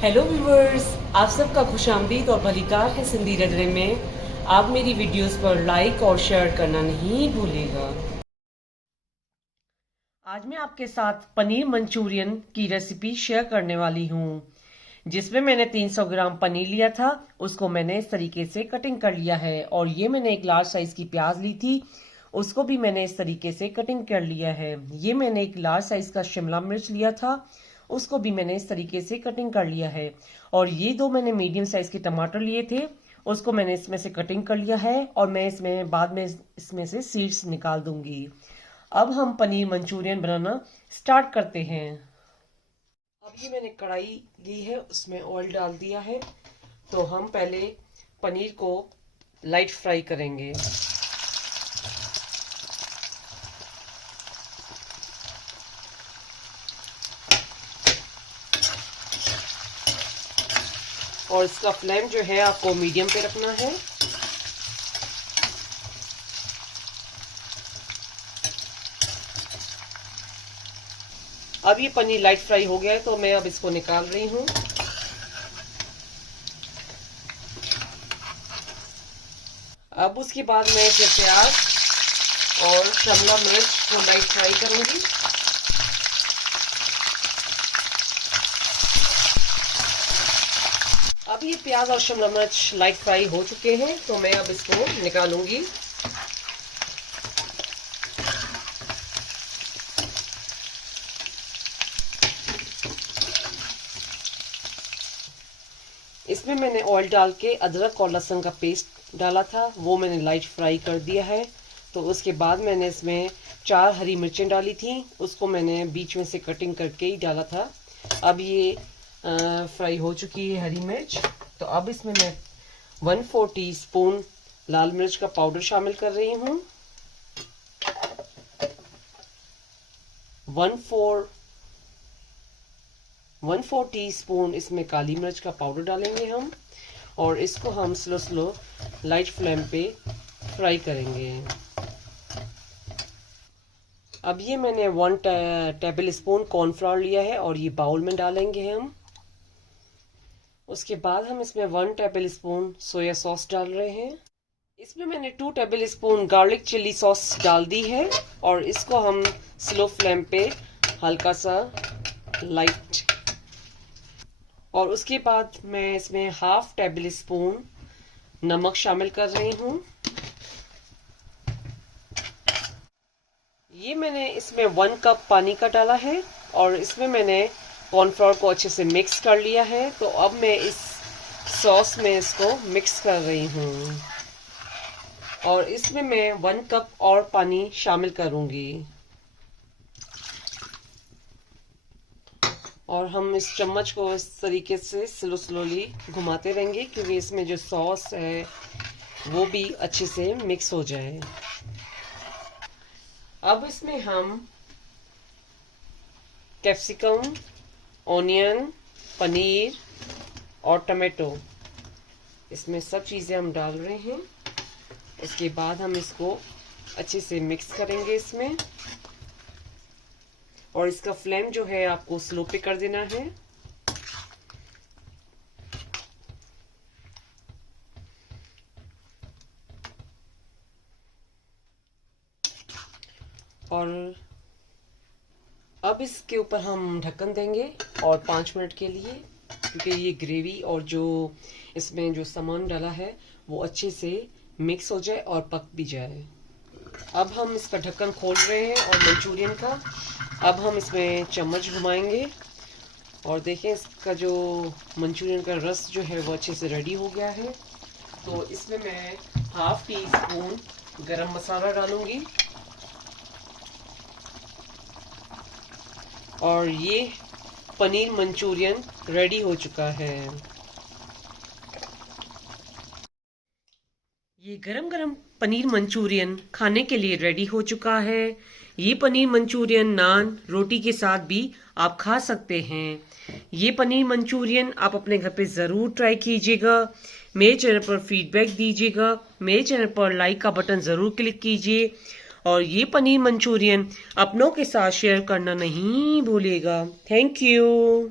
Hello viewers, आप सबका खुशामदीद और भलीकार है सिंधी रजड़े में। आप मेरी वीडियोस पर लाइक और शेयर करना नहीं भूलिएगा। आज मैं आपके साथ पनीर मंचूरियन की रेसिपी शेयर करने वाली हूँ, जिसमें मैंने 300 ग्राम पनीर लिया था। उसको मैंने इस तरीके से कटिंग कर लिया है। और ये मैंने एक लार्ज साइज की प्याज ली थी, उसको भी मैंने इस तरीके से कटिंग कर लिया है। ये मैंने एक लार्ज साइज का शिमला मिर्च लिया था, उसको भी मैंने इस तरीके से कटिंग कर लिया है। और ये दो मैंने मीडियम साइज के टमाटर लिए थे, उसको मैंने इसमें से कटिंग कर लिया है। और मैं इसमें बाद में इसमें से सीड्स निकाल दूंगी। अब हम पनीर मंचूरियन बनाना स्टार्ट करते हैं। अब ये मैंने कढ़ाई ली है, उसमें ऑयल डाल दिया है। तो हम पहले पनीर को लाइट फ्राई करेंगे। और इसका फ्लेम जो है आपको मीडियम पे रखना है। अब ये पनीर लाइट फ्राई हो गया है, तो मैं अब इसको निकाल रही हूँ। अब उसके बाद मैं इसे प्याज और शिमला मिर्च को लाइट फ्राई करूंगी। अब ये प्याज और शिमला मिर्च लाइट फ्राई हो चुके हैं, तो मैं अब इसको निकालूंगी। इसमें मैंने ऑयल डाल के अदरक और लहसुन का पेस्ट डाला था, वो मैंने लाइट फ्राई कर दिया है। तो उसके बाद मैंने इसमें 4 हरी मिर्चें डाली थी, उसको मैंने बीच में से कटिंग करके ही डाला था। अब ये फ्राई हो चुकी है हरी मिर्च। तो अब इसमें मैं 1/4 टीस्पून लाल मिर्च का पाउडर शामिल कर रही हूँ। 1/4 टीस्पून इसमें काली मिर्च का पाउडर डालेंगे हम। और इसको हम स्लो लाइट फ्लेम पे फ्राई करेंगे। अब ये मैंने 1 टेबल स्पून कॉर्नफ्लोर लिया है, और ये बाउल में डालेंगे हम। उसके बाद हम इसमें 1 टेबल स्पून सोया सॉस डाल रहे हैं। इसमें मैंने 2 tablespoon garlic chilli sauce डाल दी है, और इसको हम स्लो फ्लेम पे हल्का सा लाइट। और उसके बाद मैं इसमें 1/2 टेबल स्पून नमक शामिल कर रही हूँ। ये मैंने इसमें 1 कप पानी का डाला है, और इसमें मैंने कॉर्नफ्लोर को अच्छे से मिक्स कर लिया है। तो अब मैं इस सॉस में इसको मिक्स कर रही हूँ, और इसमें मैं 1 कप और पानी शामिल करूंगी। और हम इस चम्मच को इस तरीके से स्लोली घुमाते रहेंगे, क्योंकि इसमें जो सॉस है वो भी अच्छे से मिक्स हो जाए। अब इसमें हम कैप्सिकम, ऑनियन, पनीर और टमाटो, इसमें सब चीज़ें हम डाल रहे हैं। इसके बाद हम इसको अच्छे से मिक्स करेंगे इसमें। और इसका फ्लेम जो है आपको स्लो पे कर देना है। और अब इसके ऊपर हम ढक्कन देंगे और 5 मिनट के लिए, क्योंकि ये ग्रेवी और जो इसमें जो सामान डाला है वो अच्छे से मिक्स हो जाए और पक भी जाए। अब हम इसका ढक्कन खोल रहे हैं और मंचूरियन का अब हम इसमें चम्मच घुमाएंगे, और देखें इसका जो मंचूरियन का रस जो है वो अच्छे से रेडी हो गया है। तो इसमें मैं 1/2 टीस्पून गरम मसाला डालूंगी। और ये पनीर मंचूरियन रेडी हो चुका है। ये गरम गरम पनीर मंचूरियन खाने के लिए रेडी हो चुका है। ये पनीर मंचूरियन नान रोटी के साथ भी आप खा सकते हैं। ये पनीर मंचूरियन आप अपने घर पे ज़रूर ट्राई कीजिएगा। मेरे चैनल पर फीडबैक दीजिएगा। मेरे चैनल पर लाइक का बटन ज़रूर क्लिक कीजिए। और ये पनीर मंचूरियन अपनों के साथ शेयर करना नहीं भूलिएगा। Thank you.